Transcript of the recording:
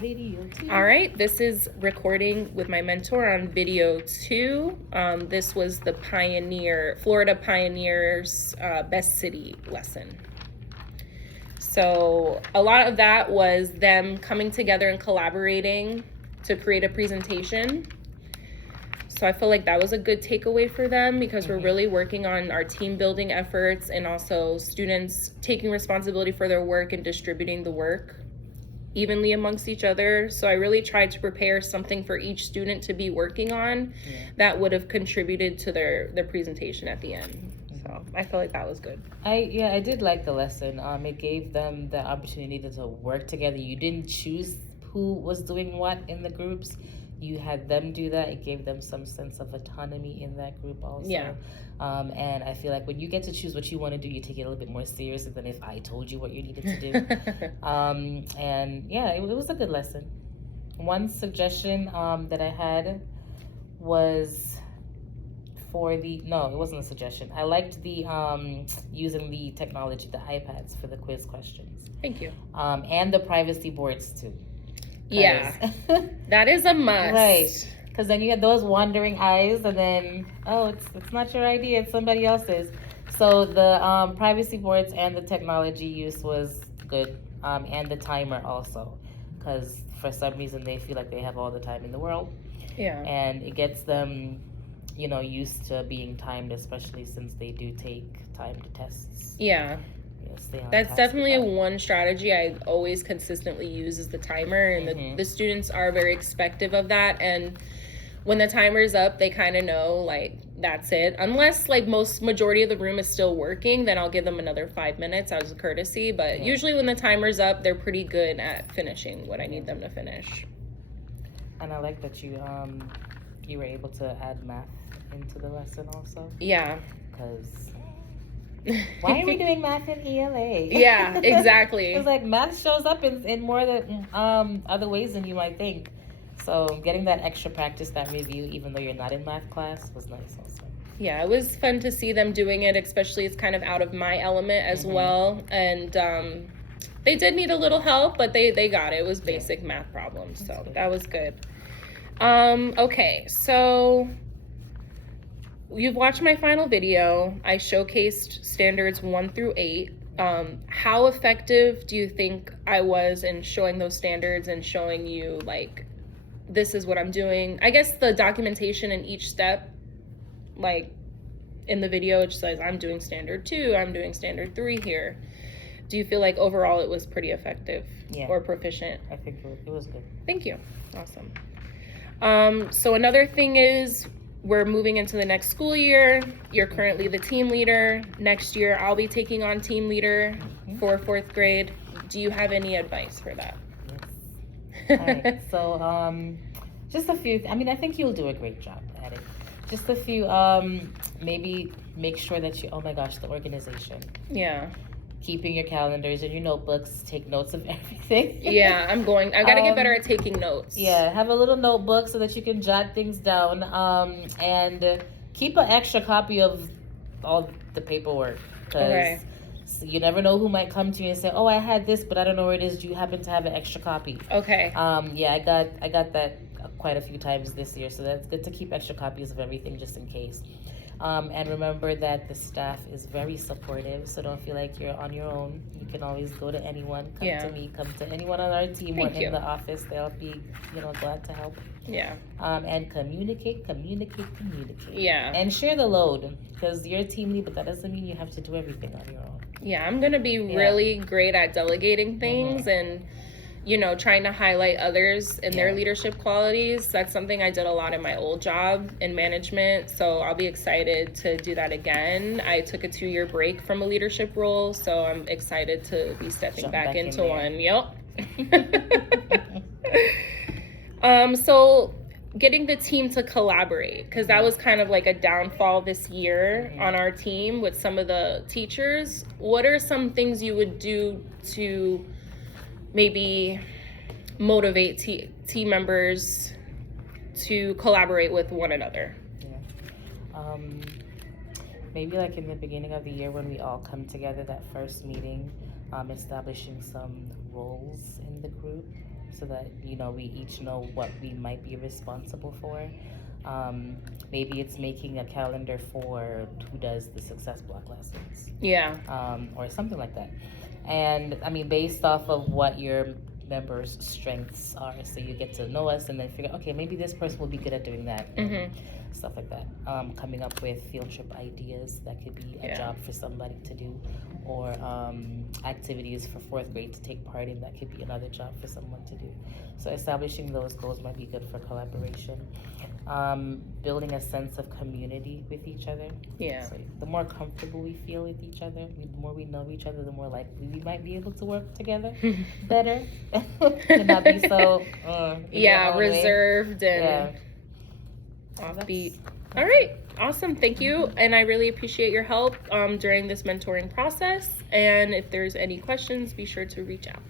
Video 2. All right, this is recording with my mentor on video 2. This was the Florida Pioneers Best City lesson. So a lot of that was them coming together and collaborating to create a presentation. So I feel like that was a good takeaway for them because we're really working on our team building efforts and also students taking responsibility for their work and distributing the work evenly amongst each other. So I really tried to prepare something for each student to be working on that would have contributed to their presentation at the end. So I feel like that was good. I did like the lesson. It gave them the opportunity to work together. You didn't choose who was doing what in the groups. You had them do that. It gave them some sense of autonomy in that group also. Yeah. And I feel like when you get to choose what you want to do, you take it a little bit more seriously than if I told you what you needed to do. And yeah, it was a good lesson. One suggestion that I had was it wasn't a suggestion. I liked the using the technology, the iPads for the quiz questions. Thank you. And the privacy boards too. Yeah, that is a must. Right. Because then you had those wandering eyes, and then, it's not your idea, it's somebody else's. So the privacy boards and the technology use was good, and the timer also, because for some reason they feel like they have all the time in the world. Yeah. And it gets them, used to being timed, especially since they do take timed tests. Yeah. That's definitely one strategy I always consistently use is the timer, and the students are very expective of that. And when the timer's up, they kind of know, like, that's it. Unless, like, majority of the room is still working, then I'll give them another 5 minutes as a courtesy. But usually when the timer's up, they're pretty good at finishing what I need them to finish. And I like that you were able to add math into the lesson also. Yeah. Because why are we doing math in ELA? Yeah, exactly. It's like math shows up in more than other ways than you might think. So getting that extra practice, that review, even though you're not in math class, was nice also. Yeah, it was fun to see them doing it, especially it's kind of out of my element as well. And they did need a little help, but they got it. It was basic math problems, so that was good. Okay, so you've watched my final video. I showcased standards 1 through 8. How effective do you think I was in showing those standards and showing you, like, this is what I'm doing? I guess the documentation in each step, like in the video, it just says I'm doing standard 2, I'm doing standard 3 here. Do you feel like overall it was pretty effective or proficient? I think it was good. Thank you. Awesome. So another thing is, we're moving into the next school year. You're currently the team leader. Next year, I'll be taking on team leader for 4th grade. Do you have any advice for that? Yes. All right. So, just a few. I think you'll do a great job at it. Just a few. Maybe make sure that oh my gosh, the organization. Yeah. Keeping your calendars and your notebooks, take notes of everything. Yeah, I gotta get better at taking notes. Yeah, have a little notebook so that you can jot things down, and keep an extra copy of all the paperwork, because you never know who might come to you and say, I had this, but I don't know where it is. Do you happen to have an extra copy? Okay. I got that quite a few times this year, so that's good to keep extra copies of everything just in case. And remember that the staff is very supportive, so don't feel like you're on your own. You can always go to anyone. Come to me, come to anyone on our team or in the office. They'll be, glad to help. Yeah. And communicate. Yeah. And share the load, because you're a team lead, but that doesn't mean you have to do everything on your own. Yeah, I'm going to be really great at delegating things and trying to highlight others and their leadership qualities. That's something I did a lot in my old job in management, so I'll be excited to do that again. I took a 2-year break from a leadership role, so I'm excited to be stepping back into one. Yep. So getting the team to collaborate, because that was kind of like a downfall this year on our team with some of the teachers. What are some things you would do to maybe motivate team members to collaborate with one another? Maybe like in the beginning of the year when we all come together, that first meeting, establishing some roles in the group, so that we each know what we might be responsible for. Maybe it's making a calendar for who does the success block lessons, Yeah. or something like that. And I mean, based off of what your members' strengths are, so you get to know us and then figure, okay, maybe this person will be good at doing that. Mhm. Stuff like that. Coming up with field trip ideas that could be a Yeah. job for somebody to do, or activities for fourth grade to take part in that could be another job for someone to do. So establishing those goals might be good for collaboration. Building a sense of community with each other. Yeah. So the more comfortable we feel with each other, the more we know each other, the more likely we might be able to work together better and not be so in your own way. Reserved and Yeah. offbeat. All right, awesome. Thank you, and I really appreciate your help during this mentoring process. And if there's any questions, be sure to reach out.